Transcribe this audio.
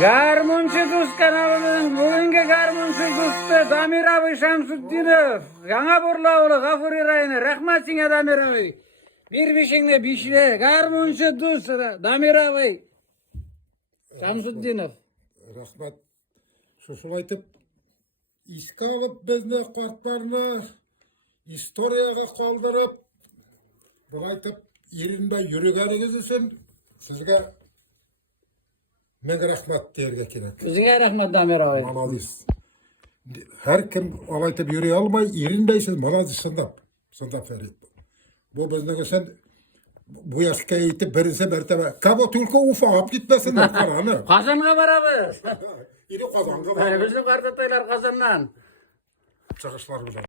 Garmonchi Do'st kanalining bugungi Garmonchi do'sti Damir abi Shamsuddinov, Yangi Burla o'g'li G'afuriy rayoni. Rahmat senga Damir abi. Bir beshingda beshli Garmonchi do'st Damir abi Shamsuddinov. Rahmat. Şunu aytıp iska alıp bizni qartlarını istoriyaga qoldirib, bu aytıp yerinde yürügeniz için sizge men rahmat derge kerak. Sizga rahmat Damir abi. Maladiz. Her kim alaytıp yürüye almay, yerindeysiz maladiz sındap Ferit. Bu bizni sen bu yaşka eğitip birinse mertebe. Kabo tulku ufağıp gitmesin karanı. Qozonga boramiz. İri kazanga var. Bizni qartataylar Qozondan. Çıkışlar güzel.